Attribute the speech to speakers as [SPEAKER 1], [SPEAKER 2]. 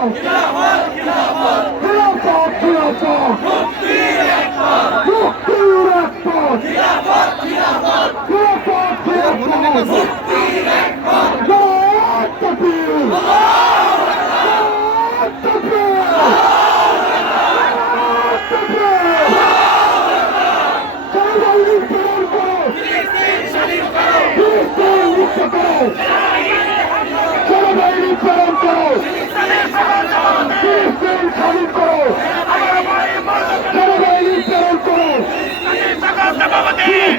[SPEAKER 1] রক্ত